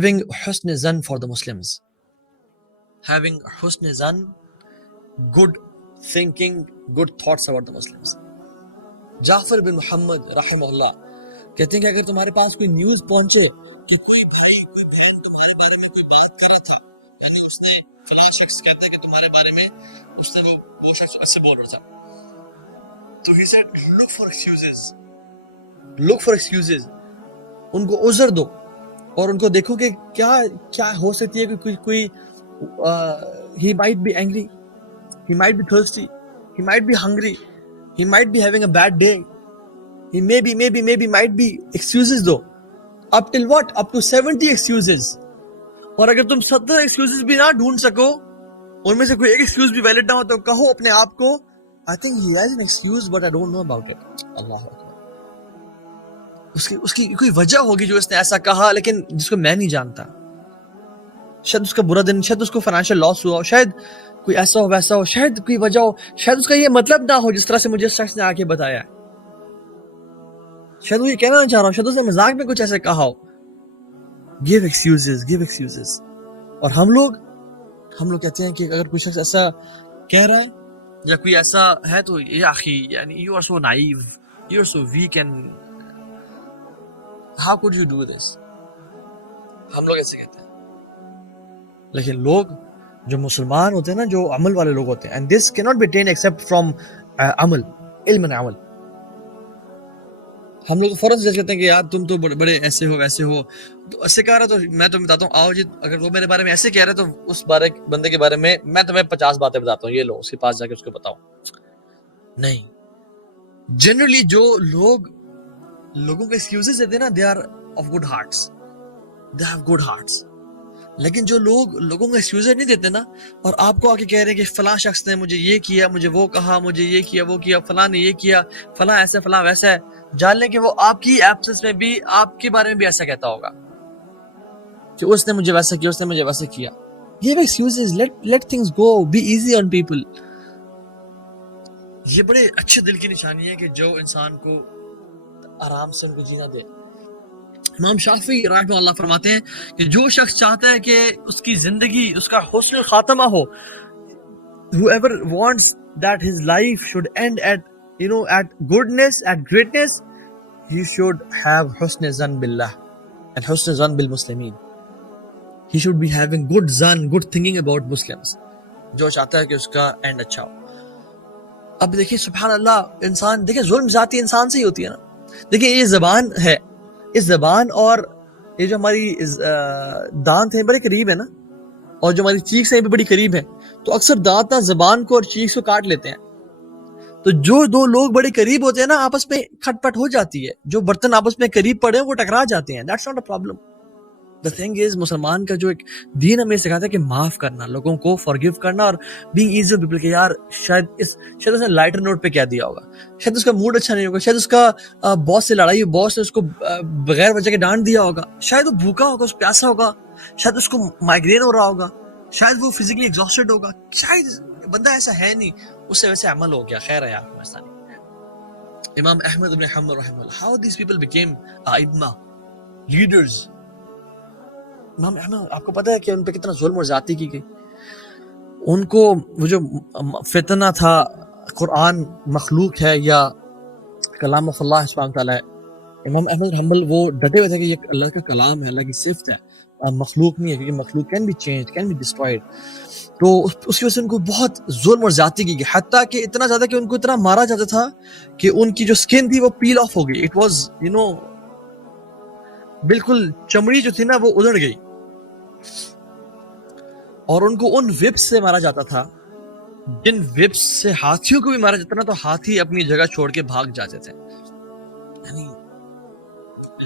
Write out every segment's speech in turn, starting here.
having husn zan for the Muslims, having husn zan, good thinking, good thoughts about the Muslims. جعفر بن محمد رحمہ اللہ کہتے ہیں کہ اگر تمہارے پاس کوئی نیوز پہنچے کہ کوئی بھائی کوئی بہن تمہارے بارے میں کوئی بات کر رہا تھا، یعنی اس نے فلاں شخص کہتا ہے کہ تمہارے بارے میں اس نے وہ شخص اچھے بول رہا تھا، تو he said look for excuses، ان کو عذر دو اور ان کو دیکھو کہ کیا ہو سکتی ہے کہ کوئی he might be angry, he might be thirsty, he might be hungry, he might be having a bad day, he maybe might be excuses do. up till what? up to 70 excuses. اور اگر تم 70 excuses بھی نہ ڈھونڈ سکو، ان میں سے کوئی ایک ایکسکیوز بھی ویلڈ نہ ہو، تو کہو اپنے آپ کو I think he has an excuse but I don't know about it. اللہ اکبر. اس کی کوئی وجہ ہوگی جو اس نے ایسا کہا لیکن جس کو میں نہیں جانتا. شاید اس کا برا دن، شاید اس کو فائنینشیل لاس ہوا ہو، شاید کوئی ایسا ہو ویسا ہو، شاید کوئی وجہ ہو، شاید اس کا یہ مطلب نہ ہو جس طرح سے مجھے اس شخص نے آ کے بتایا، شاید وہ یہ کہنا نہ چاہ رہا ہوں، شاید اس نے مذاق میں کچھ ایسا کہا ہو. give excuses. اور ہم لوگ کہتے ہیں کہ اگر کوئی شخص ایسا کہہ رہا ہے یا کوئی ایسا ہے تو یا اخی یعنی you are so naive, you are so weak and how could you do this. ہم لوگ ایسے کہتے ہیں. لیکن لوگ جو مسلمان ہوتے ہیں نا، جو عمل والے لوگ ہوتے ہیں، and this cannot be attained except from عمل، علم عمل. ہم لوگ فوراً جج کرتے ہیں کہ یار تم تو بڑے ایسے ہو ویسے ہو، تو ایسے کہہ رہا تو میں تمہیں بتاتا ہوں، آؤ جی اگر وہ میرے بارے میں ایسے کہہ رہا ہے تو اس بندے کے بارے میں تمہیں 50 باتیں بتاتا ہوں، یہ لو اس کے پاس جا کے اس کو بتاؤ. نہیں، جنرلی جو لوگوں کے ایکسکیوزز دیتے ہیں نا، they are of good hearts, they have good hearts. لیکن جو لوگوں کو ایکسکیوز نہیں دیتے نا، اور آپ کو آ کے کہہ رہے ہیں کہ فلاں شخص نے مجھے یہ کیا، مجھے وہ کہا، مجھے یہ کیا وہ کیا، فلاں نے یہ کیا، فلاں ایسا فلاں ویسا ہے، جان لیں کہ وہ آپ کی ایبسنس میں بھی آپ کے بارے میں بھی ایسا کہتا ہوگا کہ اس نے مجھے ویسا کیا، اس نے مجھے ویسا کیا. Give excuses, let things go, be easy on people. یہ بڑے اچھے دل کی نشانی ہے کہ جو انسان کو آرام سے ان کو جینا دے. امام شافعی رحمہ اللہ فرماتے ہیں کہ جو شخص چاہتا ہے کہ اس کی زندگی، اس کا حسن خاتمہ ہو، whoever wants that his life should end at goodness, at greatness, he should have husn zan billah and husn zan bil muslimin. He should be having good zan, good thinking about Muslims. جو چاہتا ہے کہ اس کا and اچھا ہو. اب دیکھیں سبحان اللہ، انسان دیکھیں ظلم ذاتی انسان سے ہی ہوتی ہے نا. دیکھیں یہ زبان ہے، اس زبان اور یہ جو ہماری دانت ہیں بڑے قریب ہے نا، اور جو ہماری چیکس ہیں بھی بڑی قریب ہیں، تو اکثر دانت نہ زبان کو اور چیکس کو کاٹ لیتے ہیں. تو جو دو لوگ بڑے قریب ہوتے ہیں نا، آپس میں کھٹ پٹ ہو جاتی ہے، جو برتن آپس میں قریب پڑے ہیں وہ ٹکرا جاتے ہیں. That's not a problem. The thing is مسلمان کا جو ایک دین ہمیں سکھاتا ہے کہ معاف کرنا، لوگوں کو forgive کرنا، اور being easy on people کہ یار شاید اس نے لائٹر نوٹ پہ کیا دیا ہوگا، شاید اس کا موڈ اچھا نہیں ہوگا، شاید اس کا باس سے لڑائی، باس نے اس کو بغیر وجہ کے ڈانٹ دیا ہوگا، شاید وہ بھوکا ہوگا، اس پیاسا ہوگا، شاید اس کو مائگرین ہو رہا ہوگا، شاید وہ فزیکلی ایگزاسٹڈ ہوگا، شاید بندہ ایسا ہے نہیں، اس سے ویسے عمل ہو گیا. خیر ہے یار ایسا نہیں. امام احمد بن حنبل رحمہ اللہ، how these people became ائمہ، leaders. امام احمد، آپ کو پتہ ہے کہ ان پہ کتنا ظلم اور زیادتی کی گئی. ان کو وہ جو فتنہ تھا قرآن مخلوق ہے یا کلام آف اللہ سبحانہ تعالیٰ ہے، امام احمد حنبل وہ ڈٹے ہوئے تھے کہ یہ اللہ کا کلام ہے، اللہ کی صفت ہے، مخلوق نہیں ہے، کیونکہ مخلوق can be change, can be destroyed. تو اس کی وجہ سے ان کو بہت ظلم اور زیادتی کی گئی، حتیٰ کہ اتنا زیادہ کہ ان کو اتنا مارا جاتا تھا کہ ان کی جو سکن تھی وہ پیل آف ہو گئی. اٹ واز بالکل چمڑی جو تھی نا وہ ادھڑ گئی. اور ان کو ان وپس سے مارا جاتا تھا جن وپس سے ہاتھیوں کو بھی مارا جاتا نا، تو ہاتھی اپنی جگہ چھوڑ کے بھاگ جاتے تھے. یعنی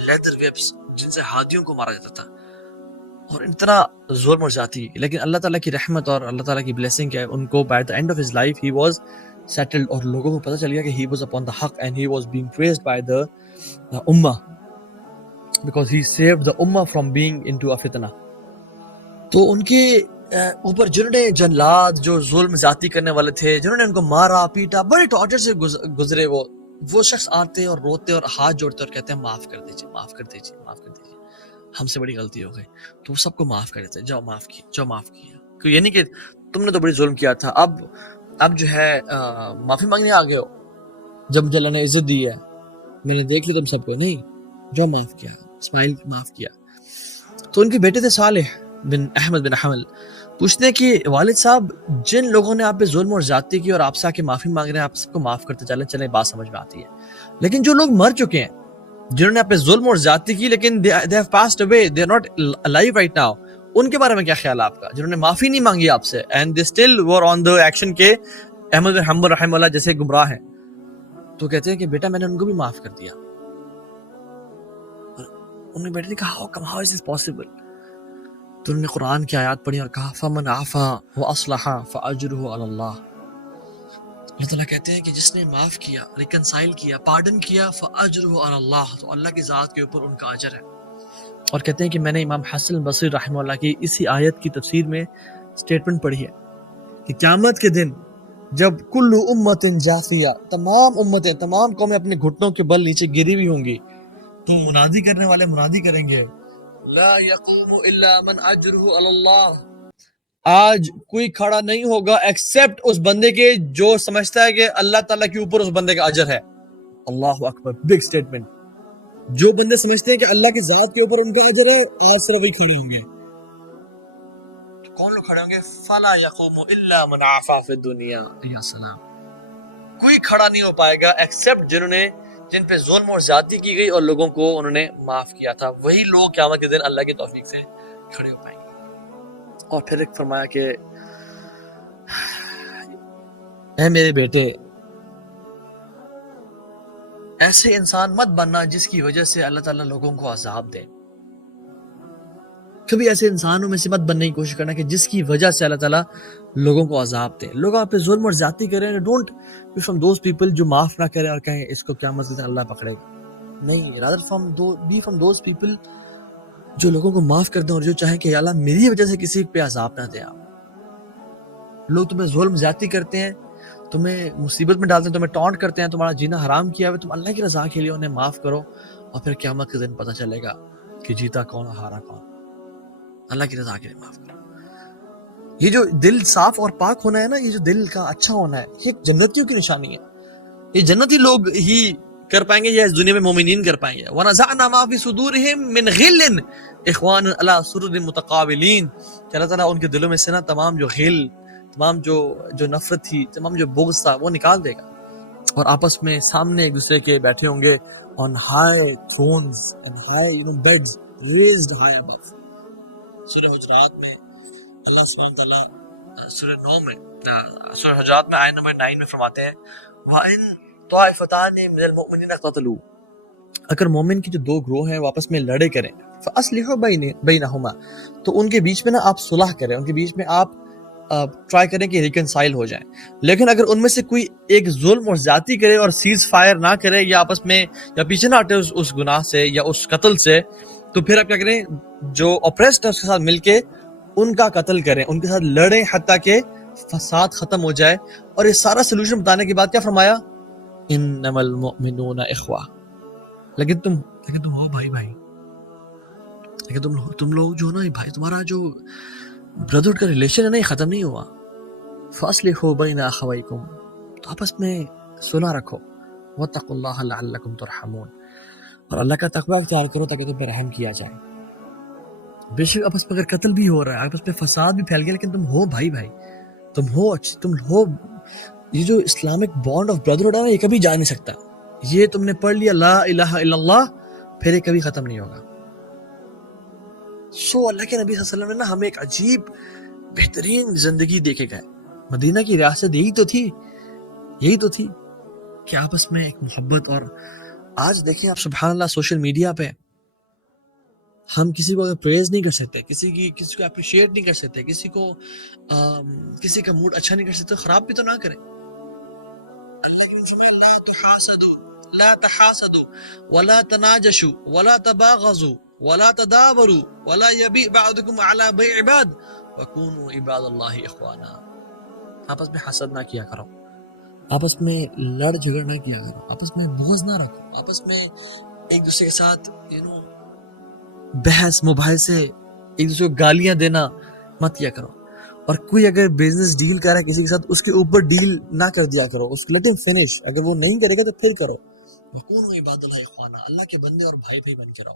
لیدر وپس جن سے ہاتھیوں کو مارا جاتا تھا، اور اتنا ظلم اور زیادتی. لیکن اللہ تعالیٰ کی رحمت اور اللہ تعالیٰ کی بلیسنگ ہے، ان کو by the and of his life he was settled, اور لوگوں کو پتہ چل گیا کہ ہی واز اپون دا حق and he was being praised by the امہ بیکاز ہی سیوڈ دا امہ فرام بینگ انٹو اے فتنہ. تو ان کے اوپر جنہوں نے جنلاد، جو ظلم زیادتی کرنے والے تھے، جنہوں نے ان کو مارا پیٹا، بڑے ٹارچر سے گزرے، وہ شخص آتے اور روتے اور ہاتھ جوڑتے اور کہتے ہیں معاف کر دیجیے، معاف کر دیجیے، معاف کر دیجیے. ہم سے بڑی غلطی ہو گئی, تو وہ سب کو معاف کر دیتے, جاؤ معاف کیا, جاؤ معاف کیا. یہ نہیں کہ تم نے تو بڑی ظلم کیا تھا, اب جو ہے معافی مانگنے آ گئے ہو, جب مجھے اللہ نے عزت دی ہے, میں نے دیکھ لیا تم سب کو, نہیں, جو معاف کیا, اسماعیل معاف کیا. تو ان کے بیٹے تھے صالح بن احمد بن حمل, پوچھتے ہیں کہ والد صاحب, جن لوگوں نے آپ پہ ظلم اور زیادتی کی اور آپ سے آ کے معافی مانگ رہے ہیں, آپ سب کو معاف کرتے چلیں, بات سمجھ میں آتی ہے. لیکن جو لوگ مر چکے ہیں, جنہوں نے آپ پہ ظلم اور زیادتی کی لیکن they have passed away, they are not alive right now, ان کے بارے میں کیا خیال ہے آپ کا, جنہوں نے معافی نہیں مانگی آپ سے and they still were on the action کے احمد بن حنبل رحمہ اللہ جیسے گمراہ ہیں. تو کہتے ہیں کہ بیٹا میں نے ان کو بھی معاف کر دیا. انہوں نے بیٹے نے کہا how is this possible, تو انہوں نے قرآن کی آیات پڑھی اور کہا فمن عفا واصلح فاجرہ علی اللہ. اللہ تعالیٰ کہتے ہیں کہ جس نے معاف کیا, ریکنسائل کیا, پارڈن کیا, فاجرہ علی اللہ, تو اللہ کی ذات کے اوپر ان کا اجر ہے. اور کہتے ہیں کہ میں نے امام حسن بصری رحمہ اللہ کی اسی آیت کی تفسیر میں سٹیٹمنٹ پڑھی ہے کہ قیامت کے دن جب کل امت جاثیہ, تمام امتیں, تمام قومیں اپنے گھٹنوں کے بل نیچے گری ہوئی ہوں گی, تو منادی کرنے والے منادی کریں گے لا یقوم الا من اجرہ علی اللہ, آج کوئی کھڑا نہیں ہوگا ایکسپٹ اس بندے کے جو سمجھتا ہے کہ اللہ تعالیٰ کے اوپر اس بندے کا اجر ہے. اللہ اکبر, بگ سٹیٹمنٹ. جو بندے سمجھتے ہیں کہ اللہ کی ذات کے اوپر ان کا اجر ہے, آج صرف وہی کھڑے ہوں گے. کون لوگ کھڑے ہوں گے؟ فلا یقوم الا من عفا فی الدنیا, یا سلام. کوئی کھڑا نہیں ہو پائے گا ایکسپٹ جن پہ ظلم اور زیادتی کی گئی اور لوگوں کو انہوں نے معاف کیا تھا, وہی لوگ قیامت کے دن اللہ کی توفیق سے کھڑے ہو پائیں گے. اور پھر ایک فرمایا کہ اے میرے بیٹے, ایسے انسان مت بننا جس کی وجہ سے اللہ تعالیٰ لوگوں کو عذاب دے. کبھی ایسے انسانوں میں سے مت بننے کی کوشش کرنا کہ جس کی وجہ سے اللہ تعالیٰ لوگوں کو عذاب دے. لوگ آپ پہ ظلم اور زیادتی کریں, don't be from those people جو معاف نہ کرے اور کہیں اس کو قیامت کے دن اللہ پکڑے گا. نہیں, rather be from those people جو لوگوں کو معاف کر دیں اور جو چاہیں کہ اللہ میری وجہ سے کسی پہ عذاب نہ دے. آپ لوگ تمہیں ظلم زیادتی کرتے ہیں, تمہیں مصیبت میں ڈالتے ہیں, تمہیں ٹانٹ کرتے ہیں, تمہارا جینا حرام کیا ہوا, تم اللہ کی رضا کے لیے انہیں معاف کرو, اور پھر قیامت کے دن پتہ چلے گا کہ جیتا کون اور ہارا کون. اللہ کی رضا کے لیے معاف کرو. یہ جو دل صاف اور پاک ہونا ہے نا, یہ جو دل کا اچھا ہونا ہے, یہ جنتیوں کی نشانی ہے. یہ جنتی لوگ ہی کر پائیں گے یا اس دنیا میں مومنین کر پائیں گے. وَنَزَعْنَا مَا فِي صُدُورِهِم مِّنْ غِلٍّ إِخْوَانًا عَلَىٰ سُرُرٍ مُتَقَابِلِينَ, کہ اللہ تعالیٰ ان کے دلوں میں سے نا تمام جو غل, تمام جو نفرت تھی, تمام جو بغض تھا, وہ نکال دے گا, اور آپس میں سامنے ایک دوسرے کے بیٹھے ہوں گے on high thrones and high beds raised high above. سورہ حجرات میں اللہ سبحانہ تعالیٰ سورہ 9 میں, سورہ حجرات میں آیت نمبر 9 میں فرماتے ہیں وَإِن طَائِفَتَانِ مِنَ الْمُؤْمِنِينَ اقْتَتَلُوا, اگر مومن کی جو دو گروہ ہیں وہ آپس میں لڑے کریں, فَأَصْلِحُوا بَيْنَهُمَا, تو ان کے بیچ میں نا آپ صلح کریں, ان کے بیچ میں آپ ٹرائی کریں کہ ریکنسائل ہو جائیں. لیکن اگر ان میں سے کوئی ایک ظلم اور زیادتی کرے اور سیز فائر نہ کرے, یا آپس میں یا پیچھے نہ ہٹے اس گناہ سے یا اس قتل سے, تو پھر آپ کیا کریں, جو اپریسڈ ہے اس کے ساتھ مل کے ان کا قتل کریں, ان کے ساتھ لڑیں حتیٰ کہ فساد ختم ہو جائے. اور یہ سارا سلوشن بتانے کے بعد کیا فرمایا, انما المؤمنون اخوہ, لیکن تم ہو بھائی, لیکن تم لوگ جو نا بھائی, تمہارا جو بردرہڈ کا ریلیشن ہے نا, یہ ختم نہیں ہوا. فاصلحوا بین اخویکم, تو آپس میں صلح رکھو. واتقوا اللہ لعلکم ترحمون, اور اللہ کا تقوی اختیار کرو تاکہ تم پہ رحم کیا جائے. بے شک آپس میں اگر قتل بھی ہو رہا ہے, آپس میں فساد بھی پھیل گیا, لیکن تم ہو بھائی, تم ہو. یہ جو اسلامک بانڈ آف بردرہڈ ہے نا, یہ کبھی جا نہیں سکتا. یہ تم نے پڑھ لیا لا الہ الا اللہ, پھر یہ کبھی ختم نہیں ہوگا. اللہ کے نبی صلی اللہ علیہ وسلم نے نا ہمیں ایک عجیب بہترین زندگی دے کے گئے. مدینہ کی ریاست یہی تو تھی کہ آپس میں ایک محبت. اور آج دیکھیں آپ سبحان اللہ, سوشل میڈیا پہ ہم کسی کو پریز نہیں کر سکتے, کسی کو اپریشیٹ نہیں کر سکتے, کسی کا موڈ اچھا نہیں کر سکتے, خراب بھی تو نہ کریں. لا تحاسدوا ولا تناجشوا ولا تباغضوا ولا تدابروا ولا يبيع بعضكم على بيع بعض وكونوا عباد الله اخوانا. آپس میں حسد نہ کیا کرو, آپس میں لڑ جھگڑ نہ کیا کرو, آپس میں بغض نہ رکھو, آپس میں ایک دوسرے کے ساتھ بحث مباحثے، ایک دوسرے کو گالیاں دینا مت کیا کرو. اور کوئی اگر بزنس ڈیل کر رہا ہے کسی کے ساتھ، اس کے اوپر ڈیل نہ کر دیا کرو، اس کو لیٹ ہم فنش. اگر وہ نہیں کرے گا تو پھر کرو. وَكُونُوا عِبَادَ اللَّهِ إِخْوَانًا، اللہ کے بندے اور بھائی بھائی بن کے رہو.